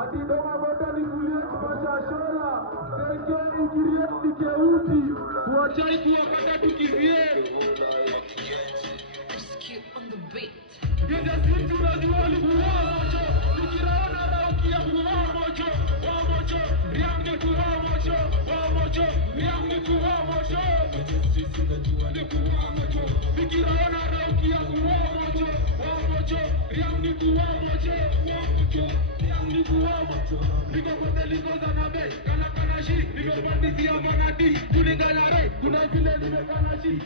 Ati doma bota ni kulie kubashashora. Teke ukiriet nikeuti. Tuachai kuwakata tukizie. Geza situ unajua likuwa mocho. Nikiraona raukia kuwa mocho. Wa mocho, riamne kuwa mocho. Wa mocho, riamne kuwa mocho. Situ unajua likuwa mocho. Nikiraona raukia kuwa mocho. Wa mocho, riamne kuwa mocho. Wa mocho, riamne kuwa mocho. Niko kote liko zanabe. Kana kanashi, niko bandisi ya manati. Tuningalare, tunafile nime kanashi.